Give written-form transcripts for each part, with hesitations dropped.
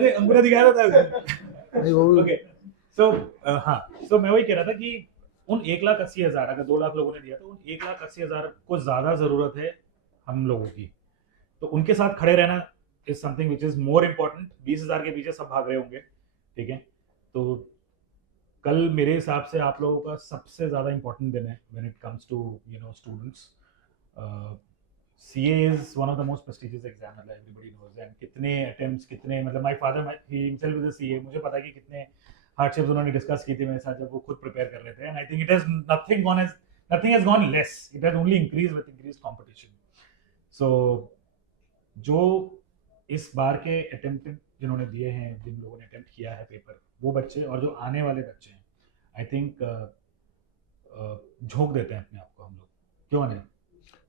ऐसे अंगूठा दिखा रहा था नहीं वो ओके सो हाँ सो मैं वही कह रहा था कि उन 1,80,000 अगर 2 लाख लोगों ने दिया तो उन 1,80,000 को ज्यादा जरूरत है हम लोगों की, तो उनके साथ खड़े रहना is something which is more important. 20,000 के पीछे सब भाग रहे होंगे, ठीक है। तो कल मेरे हिसाब से आप लोगों का सबसे ज़्यादा इम्पोर्टेंट दिन है when it comes to students. CA is one of the most prestigious exam, मतलब एवरीबॉडी नोज एंड कितने अटेम्प्ट्स, कितने मतलब my father he himself is a CA, मुझे पता है कि कितने हार्डशिप्स उन्होंने डिस्कस की थी मेरे साथ जब वो खुद प्रिपेयर कर रहे थे, and I think it has nothing has gone less, it has only increase with increase competition. So जो इस बार के अटेम्प्टेड जिन्होंने दिए हैं, जिन लोगों ने अटेम्प्ट किया है पेपर, वो बच्चे और जो आने वाले बच्चे हैं, आई थिंक झोंक देते हैं अपने आप को हम लोग, क्यों नहीं?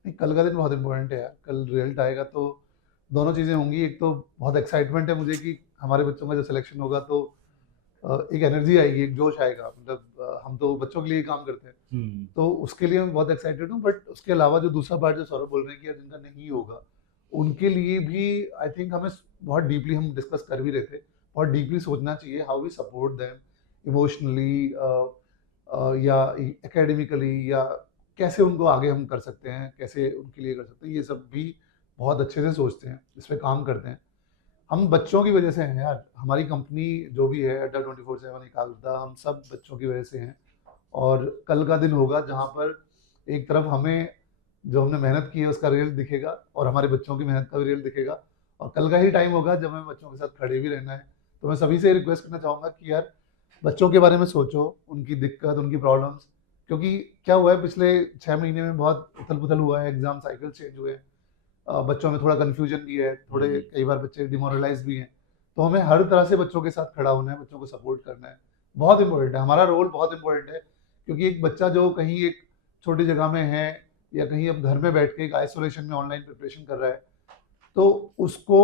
नहीं, कल का दिन बहुत इंपॉर्टेंट है यार। कल रिजल्ट आएगा तो दोनों चीज़ें होंगी। एक तो बहुत एक्साइटमेंट है मुझे कि हमारे बच्चों का जो सिलेक्शन होगा तो एक एनर्जी आएगी, एक जोश आएगा। मतलब हम तो बच्चों के लिए काम करते हैं तो उसके लिए मैं बहुत एक्साइटेड हूँ। बट उसके अलावा जो दूसरा पार्ट जो सौरभ बोल रहे हैं कि यार जिनका नहीं होगा उनके लिए भी आई थिंक हमें बहुत डीपली हम डिस्कस कर भी रहे थे, बहुत डीपली सोचना चाहिए how we support them emotionally या एकेडमिकली, या कैसे उनको आगे हम कर सकते हैं, कैसे उनके लिए कर सकते हैं। ये सब भी बहुत अच्छे से सोचते हैं, इस पर काम करते हैं। हम बच्चों की वजह से हैं यार। हमारी कंपनी जो भी है अड्डा 24/7 एकाग्रता, हम सब बच्चों की वजह से हैं। और कल का दिन होगा जहाँ पर एक तरफ हमें जो हमने मेहनत की है उसका रिजल्ट दिखेगा और हमारे बच्चों की मेहनत का भी रिजल्ट दिखेगा। और कल का ही टाइम होगा जब हमें बच्चों के साथ खड़े भी रहना है। तो मैं सभी से रिक्वेस्ट करना चाहूँगा कि यार बच्चों के बारे में सोचो, उनकी दिक्कत, उनकी प्रॉब्लम्स। क्योंकि क्या हुआ है पिछले 6 महीने में, बहुत उथल पुथल हुआ है, एग्जाम साइकिल चेंज हुए हैं, बच्चों में थोड़ा कन्फ्यूजन भी है, थोड़े कई बार बच्चे डिमोरलाइज भी हैं। तो हमें हर तरह से बच्चों के साथ खड़ा होना है, बच्चों को सपोर्ट करना है। बहुत इंपॉर्टेंट है, हमारा रोल बहुत इंपॉर्टेंट है। क्योंकि एक बच्चा जो कहीं एक छोटी जगह में है या कहीं अब घर में बैठ के एक आइसोलेशन में ऑनलाइन प्रिपरेशन कर रहा है, तो उसको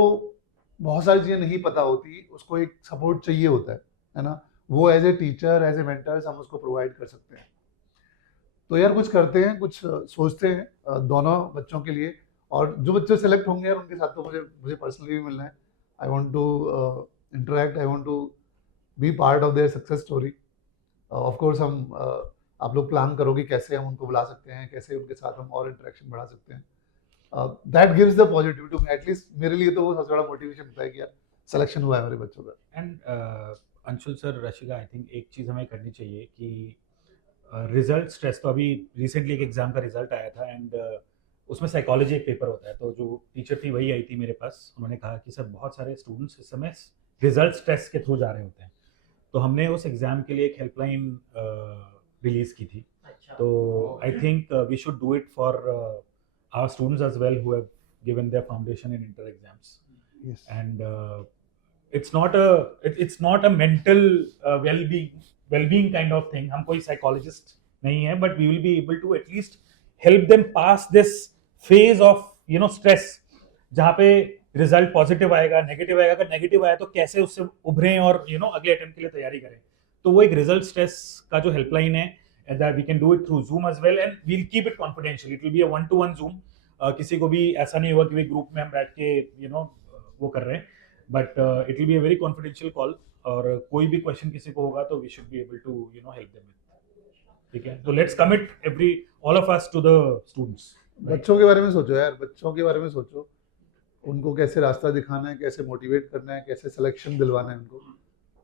बहुत सारी चीज़ें नहीं पता होती, उसको एक सपोर्ट चाहिए होता है ना। वो as a teacher, as a mentors हम उसको प्रोवाइड कर सकते हैं। तो यार कुछ करते हैं, कुछ सोचते हैं दोनों बच्चों के लिए। और जो बच्चे सेलेक्ट होंगे यार उनके साथ तो मुझे मुझे पर्सनली भी मिलना है। I want to interact, I want to be part of their success story. Of course हम आप लोग प्लान करोगे कैसे हम उनको बुला सकते हैं, कैसे उनके साथ हम और इंटरेक्शन बढ़ा सकते हैं। That gives the positivity to me, at least मेरे लिए तो वो सबसे बड़ा मोटिवेशन होता है कि यार सिलेक्शन हुआ है मेरे बच्चों का। And Anshul sir, Rashika, I think एक चीज़ हमें करनी चाहिए कि रिजल्ट स्ट्रेस, तो अभी रिसेंटली एक एग्जाम का रिजल्ट आया था एंड उसमें साइकोलॉजी एक पेपर होता है, तो जो टीचर थी वही आई थी मेरे पास, उन्होंने कहा कि सर बहुत सारे स्टूडेंट्स इस समय रिजल्ट स्ट्रेस के थ्रू जा रहे होते हैं, तो हमने उस एग्जाम के लिए एक हेल्पलाइन रिलीज की थी। तो I think we should do it for our students as well who have given their foundation in inter exams, Yes. And it's not a mental well-being kind of thing, हम कोई psychologist नहीं है, but we will be able to at least help them pass this phase of stress, जहाँ पे result positive आएगा, negative आएगा, अगर negative आया तो कैसे उससे उभरें और अगले अटेम्प्ट के लिए तैयारी करें। तो वो एक रिजल्ट स्ट्रेस का जो हेल्पलाइन है, that we can do it through Zoom as well, and we'll keep it confidential, it will be a one-to-one Zoom। किसी को भी ऐसा नहीं होगा कि ग्रुप में हम बैठ के वो कर रहे हैं, but it will be a very confidential call, और कोई भी क्वेश्चन किसी को होगा तो we should be able to help them with, ठीक है। तो let's commit all of us to the students. बच्चों के बारे में सोचो यार, बच्चों के बारे में सोचो, उनको कैसे रास्ता दिखाना है, कैसे मोटिवेट करना है, कैसे सिलेक्शन दिलवाना है उनको।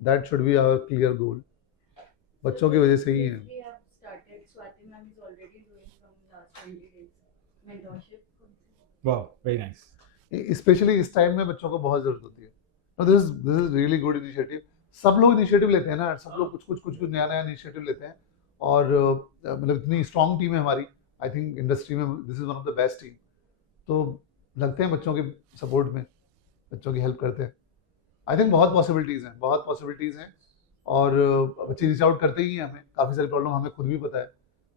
That should be our clear goal. बच्चों की वजह से ही है। वाह, वेरी नाइस। स्पेशली इस टाइम में बच्चों को बहुत जरूरत होती है। This is really good initiative. सब लोग इनिशिएटिव लेते हैं ना, सब लोग कुछ कुछ नया नया इनिशिएटिव लेते हैं। और मतलब इतनी स्ट्रॉन्ग टीम है हमारी, आई थिंक इंडस्ट्री में this is one of the best team. तो लगते हैं बच्चों के सपोर्ट में, बच्चों की हेल्प करते हैं। आई थिंक बहुत पॉसिबिलिटीज़ हैं, बहुत पॉसिबिलिटीज़ हैं। और बच्चे रीच आउट करते ही हैं हमें, काफ़ी सारी प्रॉब्लम हमें खुद भी पता है,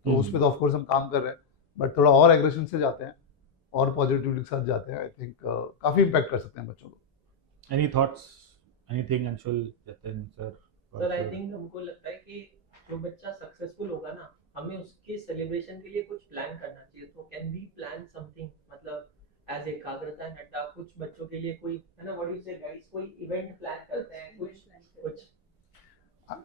तो उस पर तो ऑफकोर्स हम काम कर रहे हैं। बट थोड़ा और एग्रेशन से जाते हैं और पॉजिटिविटी के साथ जाते हैं। आई थिंक काफ़ी इम्पैक्ट कर सकते हैं बच्चों को। Any thoughts, anything Anshul, Jatin sir? Sir I think हमको लगता है कि जो बच्चा सक्सेसफुल होगा ना, हमें उसके सेलिब्रेशन के लिए कुछ प्लान करना चाहिए। तो कैन वी प्लान समथिंग, मतलब एज एकाग्रता नड्डा कुछ बच्चों के लिए कोई है ना व्हाट यू से गाइस कोई इवेंट प्लान करते हैं कुछ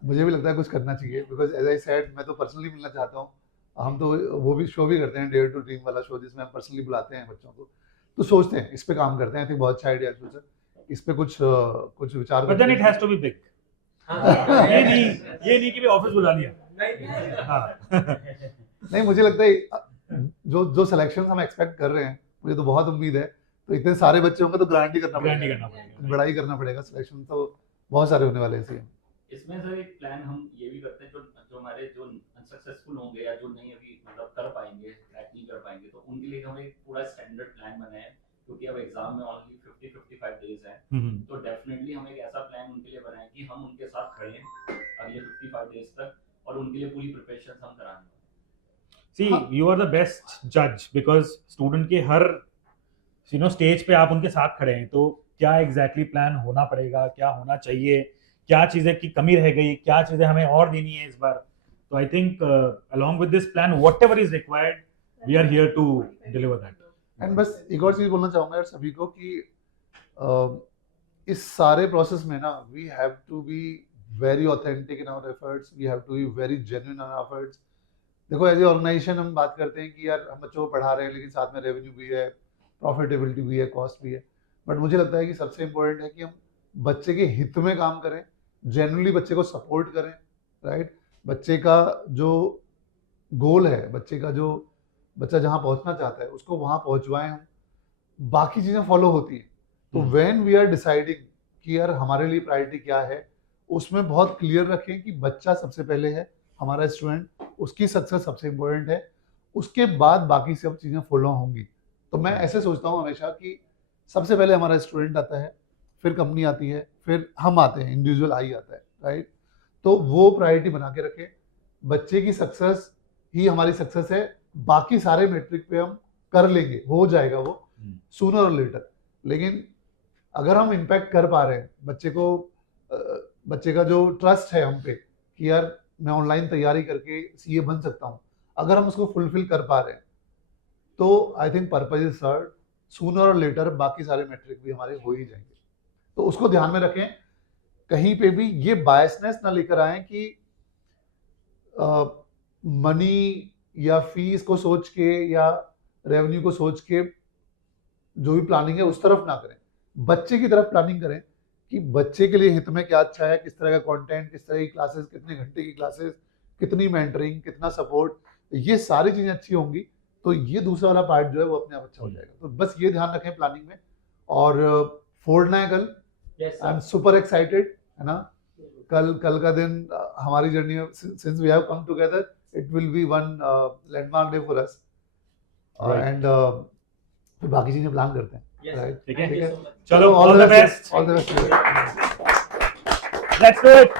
मुझे भी लगता है कुछ करना चाहिए बिकॉज एज आई सेड मैं तो पर्सनली मिलना चाहता हूँ। हम तो वो भी शो भी करते हैं डेयर टू ड्रीम वाला शो जिसमें हम पर्सनली बुलाते हैं बच्चों को, तो सोचते हैं इस पे काम करते हैं। आई थिंक बहुत अच्छा आइडिया है सर, इस पे कुछ विचार but then it has to be big. ये नहीं कि भी ऑफिस बुला लिया। नहीं मुझे लगता है जो सिलेक्शन हम एक्सपेक्ट कर रहे हैं, मुझे तो बहुत उम्मीद है, तो इतने सारे बच्चे होंगे तो गारंटी करना पड़ेगा, बड़ा ही करना पड़ेगा। सिलेक्शन तो बहुत सारे होने वाले हैं इसमें सर एक प्लान हम ये भी करते हैं जो हमारे जो अनसक्सेसफुल होंगे या जो नहीं अभी मतलब कर पाएंगे क्रैक नहीं कर पाएंगे, तो उनके लिए हम एक पूरा स्टैंडर्ड प्लान बनाए, क्योंकि अब एग्जाम में ओनली 50-55 डेज हैं, तो डेफिनेटली हम एक ऐसा प्लान उनके लिए बनाएं कि हम उनके साथ खड़े हैं अगले 55 डेज तक और उनके लिए पूरी प्रिपरेशन हम कराएं। See, you are the best judge because student के हर स्टेज पे आप उनके साथ खड़े हैं, तो क्या एग्जैक्टली प्लान होना पड़ेगा, क्या होना चाहिए, क्या चीजें की कमी रह गई, क्या चीजें हमें और देनी है इस बार। तो I think along with this plan whatever is required we are here to deliver that. And बस एक और चीज बोलना चाहूंगा यार सभी को कि इस सारे प्रोसेस में ना we have to be very authentic in our efforts, we have to be very genuine in our efforts. देखो एज ए ऑर्गेनाइजेशन हम बात करते हैं कि यार हम बच्चों को पढ़ा रहे हैं लेकिन साथ में रेवेन्यू भी है, प्रॉफिटेबिलिटी भी है, कॉस्ट भी है, बट मुझे लगता है कि सबसे इम्पोर्टेंट है कि हम बच्चे के हित में काम करें, जेन्युइनली बच्चे को सपोर्ट करें, राइट। बच्चे का जो गोल है, बच्चा जहाँ पहुँचना चाहता है उसको वहाँ पहुँचवाएं हम, बाकी चीज़ें फॉलो होती हैं। तो व्हेन वी आर डिसाइडिंग कि यार हमारे लिए प्रायोरिटी क्या है, उसमें बहुत क्लियर रखें कि बच्चा सबसे पहले है, हमारा स्टूडेंट, उसकी सक्सेस सबसे इम्पोर्टेंट है, उसके बाद बाकी सब चीज़ें फॉलो होंगी। तो मैं ऐसे सोचता हूँ हमेशा कि सबसे पहले हमारा स्टूडेंट आता है, फिर कंपनी आती है, फिर हम आते हैं, इंडिविजुअल आई आता है, राइट। तो वो प्रायोरिटी बना के रखें, बच्चे की सक्सेस ही हमारी सक्सेस है, बाकी सारे मेट्रिक पे हम कर लेंगे, हो जाएगा वो सूनर और लेटर। लेकिन अगर हम इम्पैक्ट कर पा रहे हैं बच्चे का जो ट्रस्ट है हम पे कि यार मैं ऑनलाइन तैयारी करके सीए बन सकता हूँ, अगर हम उसको फुलफिल कर पा रहे हैं तो I think purpose is served, sooner और लेटर बाकी सारे मेट्रिक भी हमारे हो ही जाएंगे। तो उसको ध्यान में रखें, कहीं पे भी ये बायसनेस ना लेकर आए कि मनी या फीस को सोच के या रेवेन्यू को सोच के जो भी प्लानिंग है उस तरफ ना करें, बच्चे की तरफ प्लानिंग करें कि बच्चे के लिए हित में क्या अच्छा है, किस तरह का कंटेंट, किस तरह की क्लासेस, कितने घंटे की क्लासेस, कितनी मेंटरिंग, कितना सपोर्ट, ये सारी चीज़ें अच्छी होंगी तो ये दूसरा वाला पार्ट जो है वो अपने आप अच्छा हो जाएगा। तो बस ये ध्यान रखें प्लानिंग में, और फोड़ना है कल। आई एम सुपर एक्साइटेड, है ना। कल का दिन हमारी जर्नी में since we have come together, it will be one landmark day for us, and फिर बाकी चीजें प्लान करते हैं। Yes, राइट, ठीक है, thank you so much. चलो all the best, all the best. Let's do it.